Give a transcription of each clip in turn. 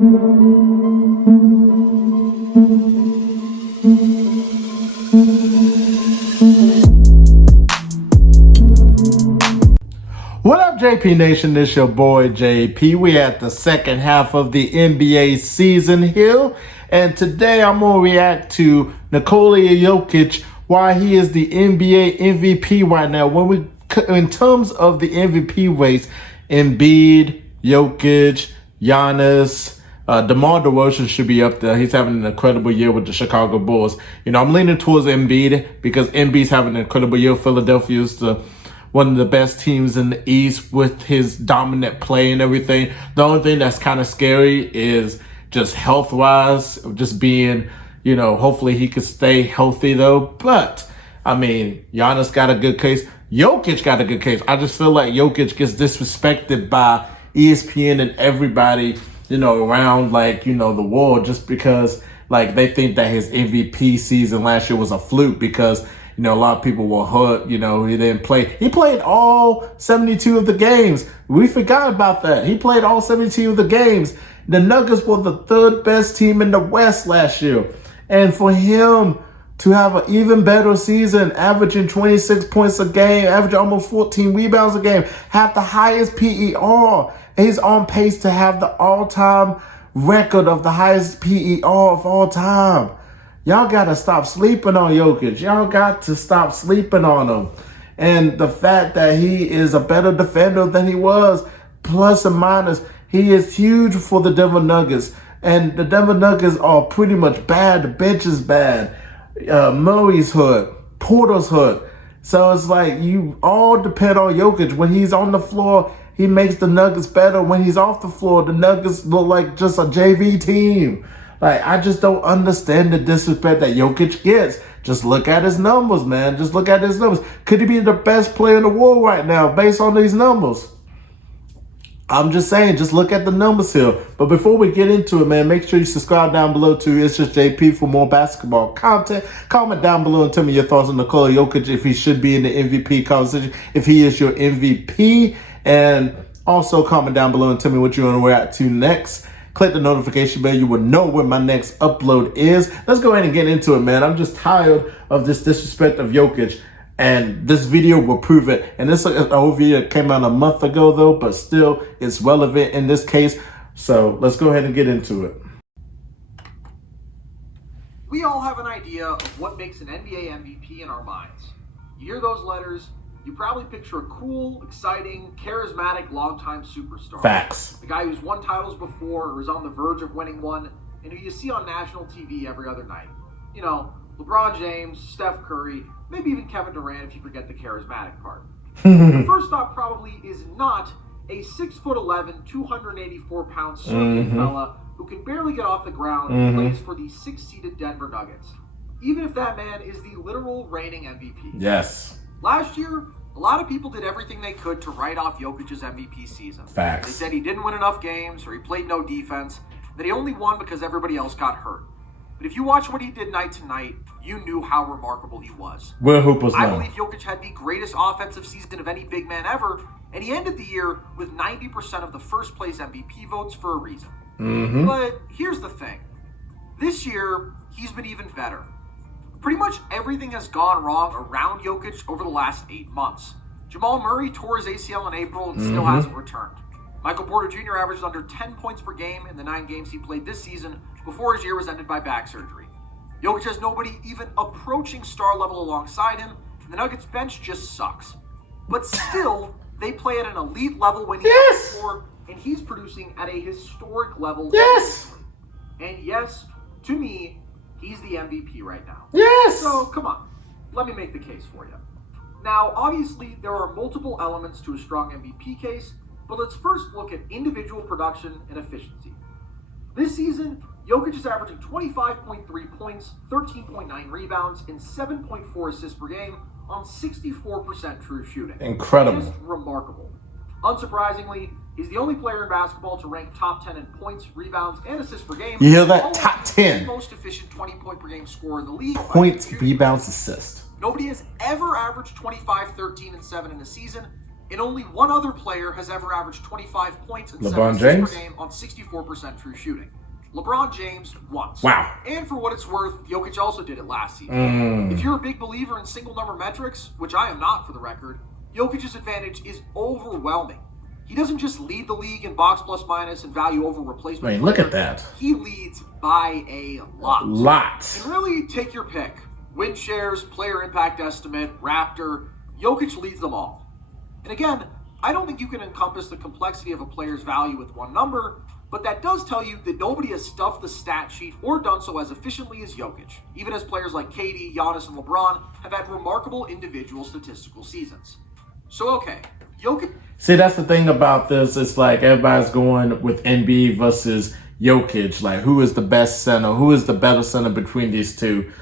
What up, JP Nation? This your boy JP. We at the second half of the NBA season here, and today I'm gonna react to Nikola Jokić, why he is the NBA MVP right now. In terms of the MVP race, Embiid, Jokić, Giannis, DeMar DeRozan should be up there. He's having an incredible year with the Chicago Bulls. I'm leaning towards Embiid because Embiid's having an incredible year. Philadelphia's one of the best teams in the East with his dominant play and everything. The only thing that's kind of scary is just health-wise, just being, hopefully he could stay healthy though. But, Giannis got a good case. Jokić got a good case. I just feel like Jokić gets disrespected by ESPN and everybody, around the world just because they think that his MVP season last year was a fluke because a lot of people were hurt. He didn't play. He played all 72 of the games. We forgot about that. He played all 72 of the games. The Nuggets were the third best team in the West last year. And for him to have an even better season, averaging 26 points a game, averaging almost 14 rebounds a game, have the highest PER. He's on pace to have the all-time record of the highest PER of all time. Y'all got to stop sleeping on Jokić. Y'all got to stop sleeping on him. And the fact that he is a better defender than he was, plus and minus, he is huge for the Denver Nuggets. And the Denver Nuggets are pretty much bad. The bench is bad. Murray's hurt. Porter's hurt. So it's like you all depend on Jokić. When he's on the floor, he makes the Nuggets better. When he's off the floor, the Nuggets look like just a JV team. I just don't understand the disrespect that Jokić gets. Just look at his numbers, man. Just look at his numbers. Could he be the best player in the world right now based on these numbers? I'm just saying, just look at the numbers here. But before we get into it, man, make sure you subscribe down below to It's Just JP for more basketball content. Comment down below and tell me your thoughts on Nikola Jokić, if he should be in the MVP conversation, if he is your MVP. And also comment down below and tell me what you want to react to next. Click the notification bell. You will know when my next upload is. Let's go ahead and get into it, man. I'm just tired of this disrespect of Jokić, and this video will prove it. And this whole video came out a month ago, though, but still, it's relevant in this case. So let's go ahead and get into it. We all have an idea of what makes an NBA MVP in our minds. You hear those letters, you probably picture a cool, exciting, charismatic, longtime superstar. Facts. The guy who's won titles before or is on the verge of winning one, and who you see on national TV every other night. LeBron James, Steph Curry, maybe even Kevin Durant if you forget the charismatic part. The first thought probably is not a 6'11", 284-pound Serbian fella who can barely get off the ground and plays for the 6-seeded Denver Nuggets. Even if that man is the literal reigning MVP. Yes. Last year, a lot of people did everything they could to write off Jokic's MVP season. Facts. They said he didn't win enough games or he played no defense, that he only won because everybody else got hurt. But if you watch what he did night to night, you knew how remarkable he was. We're hoopers now. I believe Jokić had the greatest offensive season of any big man ever, and he ended the year with 90% of the first place MVP votes for a reason. But here's the thing. This year, he's been even better. Pretty much everything has gone wrong around Jokić over the last 8 months. Jamal Murray tore his ACL in April and still hasn't returned. Michael Porter Jr. averaged under 10 points per game in the 9 games he played this season before his year was ended by back surgery. Jokić has nobody even approaching star level alongside him, and the Nuggets bench just sucks. But still, they play at an elite level when he's on the floor, and he's producing at a historic level. Yes. And yes, to me, he's the MVP right now. Yes. So, come on. Let me make the case for you. Now, obviously, there are multiple elements to a strong MVP case, but let's first look at individual production and efficiency. This season, Jokić is averaging 25.3 points, 13.9 rebounds, and 7.4 assists per game on 64% true shooting. Incredible. Just remarkable. Unsurprisingly, he's the only player in basketball to rank top 10 in points, rebounds, and assists per game. You hear that? Top 10. The most efficient 20-point per game scorer in the league. Points, rebounds, assists. Nobody has ever averaged 25, 13, and 7 in a season, and only one other player has ever averaged 25 points and 7 LeBron assists James? per game on 64% true shooting. LeBron James once. Wow. And for what it's worth, Jokic also did it last season. If you're a big believer in single number metrics, which I am not for the record, Jokic's advantage is overwhelming. He doesn't just lead the league in box plus minus and value over replacement. Wait, look at that. He leads by a lot. Lots. And really, take your pick. Win shares, player impact estimate, Raptor. Jokic leads them all. And again, I don't think you can encompass the complexity of a player's value with one number, but that does tell you that nobody has stuffed the stat sheet or done so as efficiently as Jokic, even as players like KD, Giannis, and LeBron have had remarkable individual statistical seasons. So okay, Jokic... See, that's the thing about this. It's like everybody's going with Embiid versus Jokic. Like, who is the best center? Who is the better center between these two?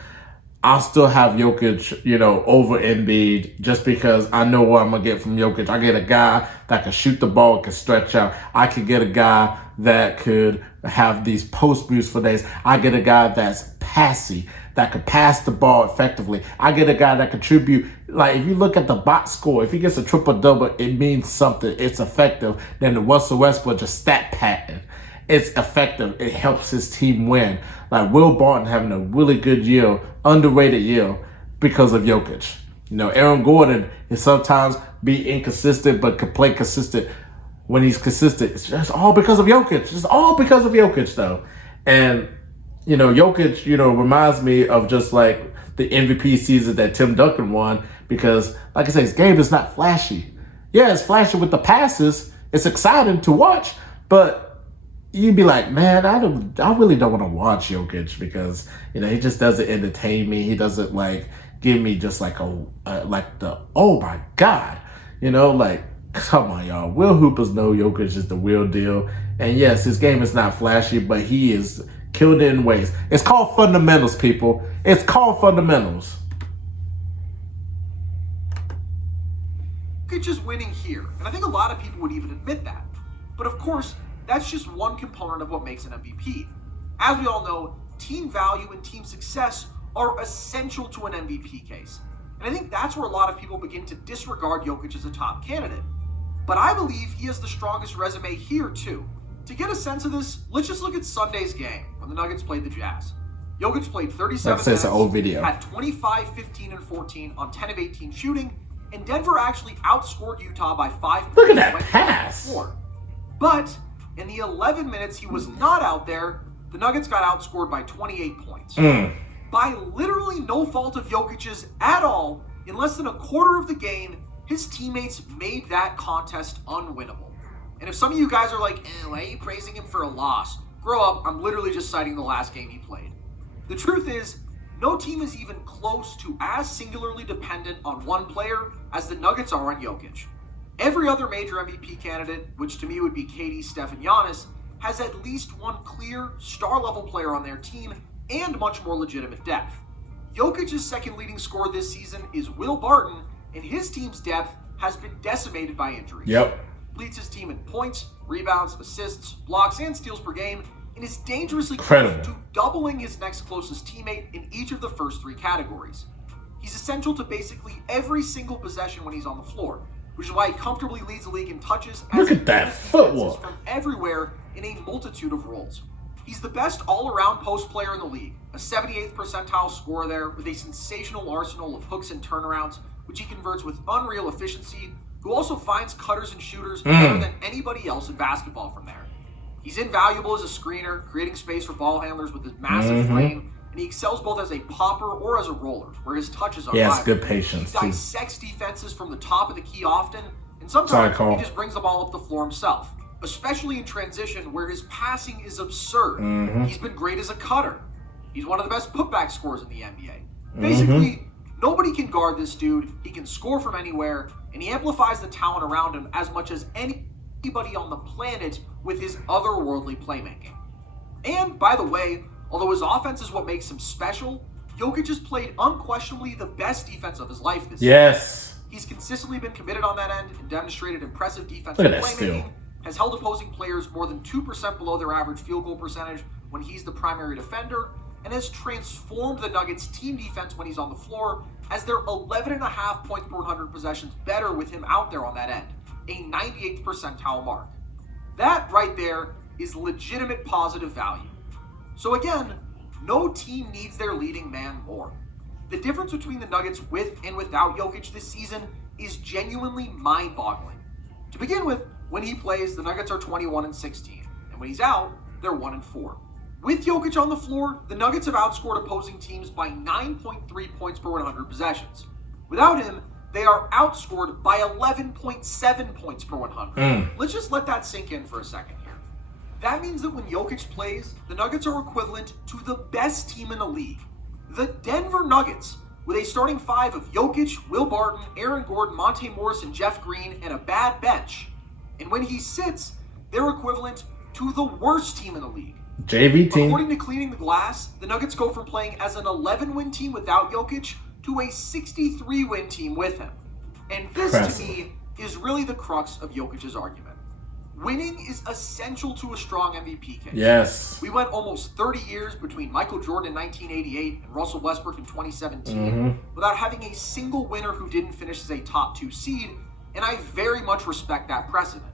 I'll still have Jokic, over Embiid just because I know what I'm going to get from Jokic. I get a guy that can shoot the ball, can stretch out. I could get a guy that could have these post moves for days. I get a guy that's passy, that could pass the ball effectively. I get a guy that contribute. Like, if you look at the box score, if he gets a triple-double, it means something. It's effective. Then the Russell Westbrook just stat pattern. It's effective. It helps his team win. Like Will Barton having a really good year, underrated year because of Jokic. Aaron Gordon is sometimes be inconsistent, but can play consistent when he's consistent. It's just all because of Jokic. It's all because of Jokic, though. And, Jokic, reminds me of just like the MVP season that Tim Duncan won because, like I say, his game is not flashy. Yeah, it's flashy with the passes. It's exciting to watch, but you'd be like, man, I really don't want to watch Jokic because, he just doesn't entertain me. He doesn't give me just oh my God, come on, y'all. Will Hoopers know Jokic is the real deal. And yes, his game is not flashy, but he is killed it in ways. It's called fundamentals, people. It's called fundamentals. Jokic is winning here, and I think a lot of people would even admit that. But of course, that's just one component of what makes an MVP. As we all know, team value and team success are essential to an MVP case. And I think that's where a lot of people begin to disregard Jokic as a top candidate. But I believe he has the strongest resume here too. To get a sense of this, let's just look at Sunday's game when the Nuggets played the Jazz. Jokic played 37 minutes, an old video. had 25, 15, and 14 on 10 of 18 shooting, and Denver actually outscored Utah by 5 points. Look at that pass. But in the 11 minutes he was not out there, the Nuggets got outscored by 28 points. By literally no fault of Jokic's at all, in less than a quarter of the game, his teammates made that contest unwinnable. And if some of you guys are like, why are you praising him for a loss? Grow up, I'm literally just citing the last game he played. The truth is, no team is even close to as singularly dependent on one player as the Nuggets are on Jokic. Every other major MVP candidate, which to me would be KD, Steph, and Giannis, has at least one clear, star-level player on their team and much more legitimate depth. Jokic's second leading scorer this season is Will Barton, and his team's depth has been decimated by injuries. Yep. Leads his team in points, rebounds, assists, blocks, and steals per game, and is dangerously close to doubling his next closest teammate in each of the first 3 categories. He's essential to basically every single possession when he's on the floor, which is why he comfortably leads the league in touches. Look at that footwork. From everywhere in a multitude of roles. He's the best all-around post player in the league, a 78th percentile scorer there with a sensational arsenal of hooks and turnarounds, which he converts with unreal efficiency, who also finds cutters and shooters better than anybody else in basketball from there. He's invaluable as a screener, creating space for ball handlers with his massive frame, and he excels both as a popper or as a roller, where his touches are He has good patience, He dissects defenses from the top of the key often, and sometimes he just brings the ball up the floor himself, especially in transition where his passing is absurd. He's been great as a cutter. He's one of the best putback scorers in the NBA. Basically, nobody can guard this dude. He can score from anywhere, and he amplifies the talent around him as much as anybody on the planet with his otherworldly playmaking. And, by the way, although his offense is what makes him special, Jokic has played unquestionably the best defense of his life this year. He's consistently been committed on that end and demonstrated impressive defensive playmaking, has held opposing players more than 2% below their average field goal percentage when he's the primary defender, and has transformed the Nuggets' team defense when he's on the floor, as they're 11.5 points per 100 possessions better with him out there on that end. a 98th percentile mark. That right there is legitimate positive value. So again, no team needs their leading man more. The difference between the Nuggets with and without Jokic this season is genuinely mind-boggling. To begin with, when he plays, the Nuggets are 21-16, and when he's out, they're 1-4. With Jokic on the floor, the Nuggets have outscored opposing teams by 9.3 points per 100 possessions. Without him, they are outscored by 11.7 points per 100. Let's just let that sink in for a second here. That means that when Jokic plays, the Nuggets are equivalent to the best team in the league. The Denver Nuggets, with a starting five of Jokic, Will Barton, Aaron Gordon, Monte Morris, and Jeff Green, and a bad bench. And when he sits, they're equivalent to the worst team in the league. JV team. According to Cleaning the Glass, the Nuggets go from playing as an 11-win team without Jokic to a 63-win team with him. And this, to me, is really the crux of Jokic's argument. Winning is essential to a strong MVP case. Yes. We went almost 30 years between Michael Jordan in 1988 and Russell Westbrook in 2017 without having a single winner who didn't finish as a top 2 seed, and I very much respect that precedent.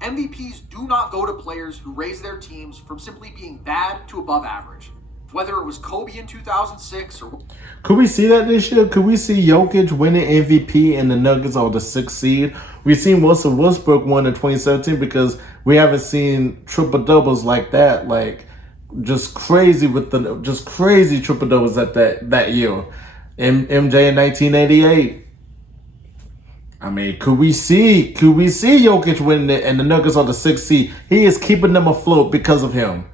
MVPs do not go to players who raise their teams from simply being bad to above average. Whether it was Kobe in 2006 or... Could we see that this year? Could we see Jokic winning MVP and the Nuggets are the 6th seed? We've seen Russell Westbrook won in 2017 because we haven't seen triple-doubles like that. Like, just crazy triple-doubles at that year. MJ in 1988. I mean, could we see Jokic winning it and the Nuggets are the 6th seed? He is keeping them afloat because of him.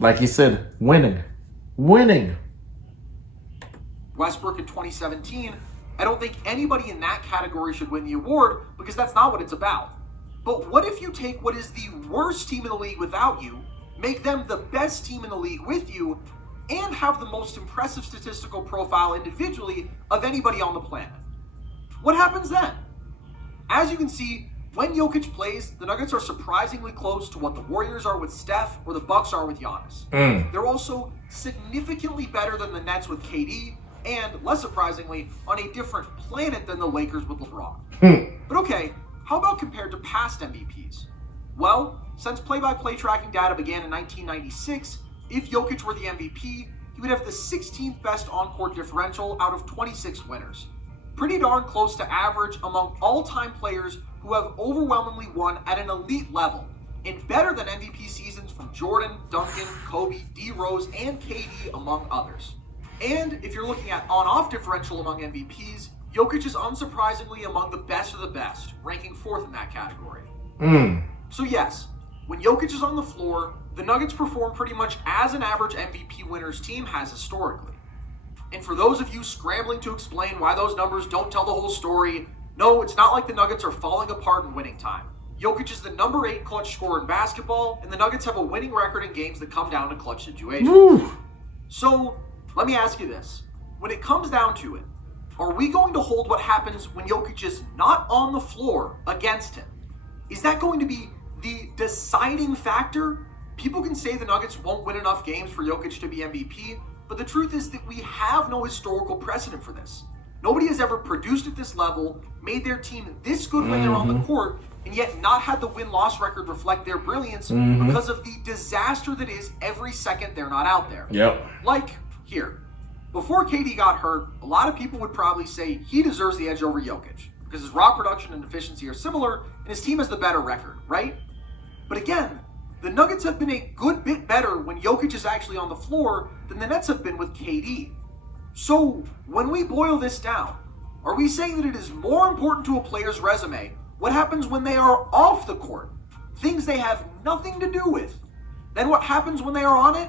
Like he said, winning. Westbrook in 2017, I don't think anybody in that category should win the award because that's not what it's about. But what if you take what is the worst team in the league without you, make them the best team in the league with you, and have the most impressive statistical profile individually of anybody on the planet? What happens then? As you can see, when Jokic plays, the Nuggets are surprisingly close to what the Warriors are with Steph or the Bucks are with Giannis. They're also significantly better than the Nets with KD, and, less surprisingly, on a different planet than the Lakers with LeBron. But okay, how about compared to past MVPs? Well, since play-by-play tracking data began in 1996, if Jokic were the MVP, he would have the 16th best on-court differential out of 26 winners. Pretty darn close to average among all-time players who have overwhelmingly won at an elite level, and better than MVP seasons from Jordan, Duncan, Kobe, D. Rose, and KD, among others. And if you're looking at on-off differential among MVPs, Jokic is unsurprisingly among the best of the best, ranking 4th in that category. So yes, when Jokic is on the floor, the Nuggets perform pretty much as an average MVP winner's team has historically. And for those of you scrambling to explain why those numbers don't tell the whole story, no, it's not like the Nuggets are falling apart in winning time. Jokic is the number 8 clutch scorer in basketball, and the Nuggets have a winning record in games that come down to clutch situations. So, let me ask you this. When it comes down to it, are we going to hold what happens when Jokic is not on the floor against him? Is that going to be the deciding factor? People can say the Nuggets won't win enough games for Jokic to be MVP, but the truth is that we have no historical precedent for this. Nobody has ever produced at this level, made their team this good when they're on the court, and yet not had the win-loss record reflect their brilliance because of the disaster that is every second they're not out there. Like here. Before KD got hurt, a lot of people would probably say he deserves the edge over Jokic because his raw production and efficiency are similar, and his team has the better record, right? But again, the Nuggets have been a good bit better when Jokic is actually on the floor than the Nets have been with KD. So, when we boil this down, are we saying that it is more important to a player's resume what happens when they are off the court, things they have nothing to do with, than what happens when they are on it?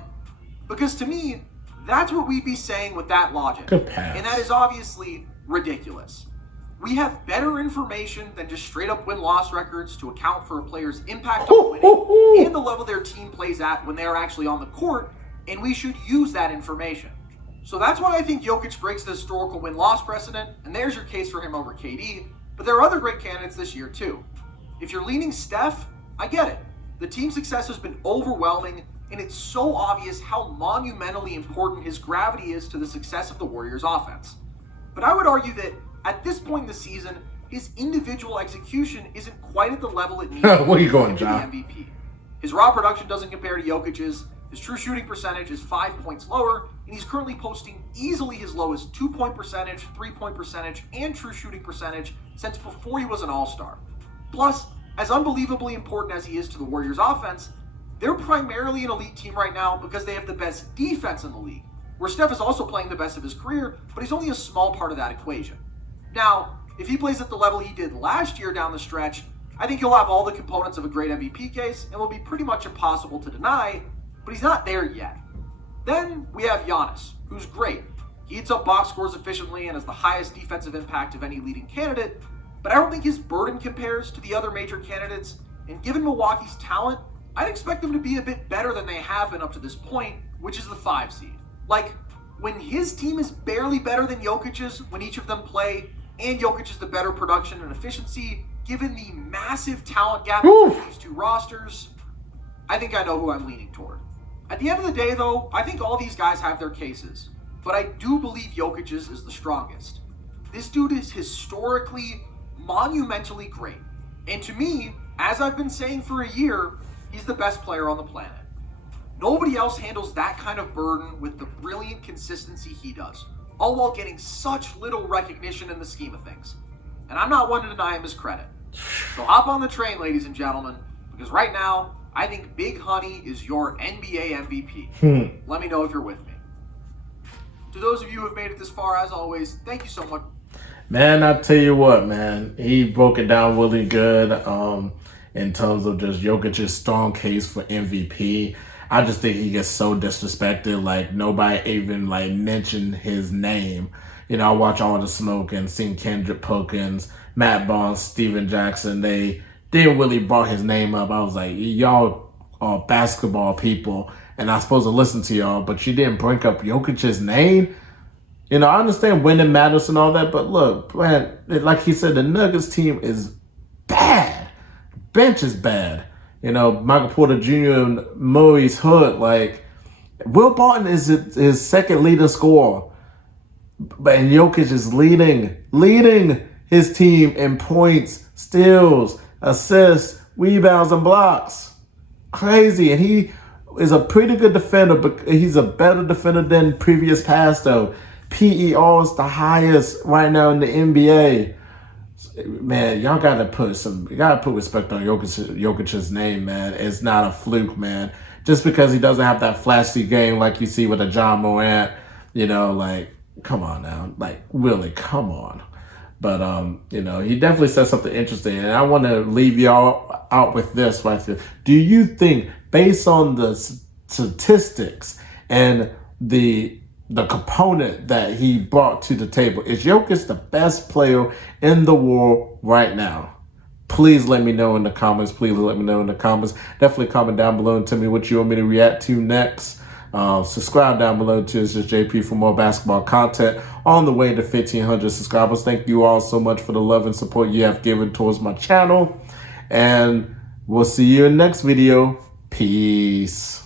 Because to me, that's what we'd be saying with that logic. And that is obviously ridiculous. We have better information than just straight up win-loss records to account for a player's impact on winning and the level their team plays at when they are actually on the court, and we should use that information. So that's why I think Jokic breaks the historical win-loss precedent, and there's your case for him over KD, but there are other great candidates this year too. If you're leaning Steph, I get it. The team success has been overwhelming, and it's so obvious how monumentally important his gravity is to the success of the Warriors offense. But I would argue that at this point in the season, his individual execution isn't quite at the level it needs Where you going, to be the John? MVP. His raw production doesn't compare to Jokic's. His true shooting percentage is 5 points lower, and he's currently posting easily his lowest 2-point percentage, 3-point percentage, and true shooting percentage since before he was an all-star. Plus, as unbelievably important as he is to the Warriors' offense, they're primarily an elite team right now because they have the best defense in the league, where Steph is also playing the best of his career, but he's only a small part of that equation. Now, if he plays at the level he did last year down the stretch, I think he'll have all the components of a great MVP case and will be pretty much impossible to deny, but he's not there yet. Then we have Giannis, who's great. He eats up box scores efficiently and has the highest defensive impact of any leading candidate, but I don't think his burden compares to the other major candidates, and given Milwaukee's talent, I'd expect them to be a bit better than they have been up to this point, which is the 5 seed. Like, when his team is barely better than Jokic's when each of them play, and Jokić is the better production and efficiency, given the massive talent gap between these two rosters, I think I know who I'm leaning toward. At the end of the day, though, I think all these guys have their cases, but I do believe Jokic's is the strongest. This dude is historically, monumentally great. And to me, as I've been saying for a year, he's the best player on the planet. Nobody else handles that kind of burden with the brilliant consistency he does, all while getting such little recognition in the scheme of things. And I'm not one to deny him his credit. So hop on the train, ladies and gentlemen, because right now, I think Big Honey is your NBA MVP. Let me know if you're with me. To those of you who have made it this far, as always, thank you so much. Man, I tell you what, man, he broke it down really good in terms of just Jokic's strong case for MVP. I just think he gets so disrespected. Like, nobody even, like, mentioned his name. You know, I watch All the Smoke and seen Kendrick Perkins, Matt Barnes, Steven Jackson. They didn't really brought his name up. I was like, y'all are basketball people, and I'm supposed to listen to y'all, but you didn't bring up Jokic's name? You know, I understand winning matters and all that, but look, man, like he said, the Nuggets team is bad. Bench is bad. You know, Michael Porter Jr. and Maurice Hood, like, Will Barton is his second leading scorer. But Jokić is leading his team in points, steals, assists, rebounds, and blocks. Crazy. And he is a pretty good defender, but he's a better defender than previous past, though. PER is the highest right now in the NBA. Man, y'all gotta put respect on Jokic's name, man. It's not a fluke, man. Just because he doesn't have that flashy game like you see with a John Morant, you know, like, come on now. Like, really, come on. But, you know, he definitely said something interesting. And I want to leave y'all out with this right here. Do you think, based on the statistics and the component that he brought to the table, is Jokić the best player in the world right now? Please let me know in the comments. Definitely comment down below and tell me what you want me to react to next. Subscribe down below to It's Just JP for more basketball content on the way to 1,500 subscribers. Thank you all so much for the love and support you have given towards my channel. And we'll see you in the next video. Peace.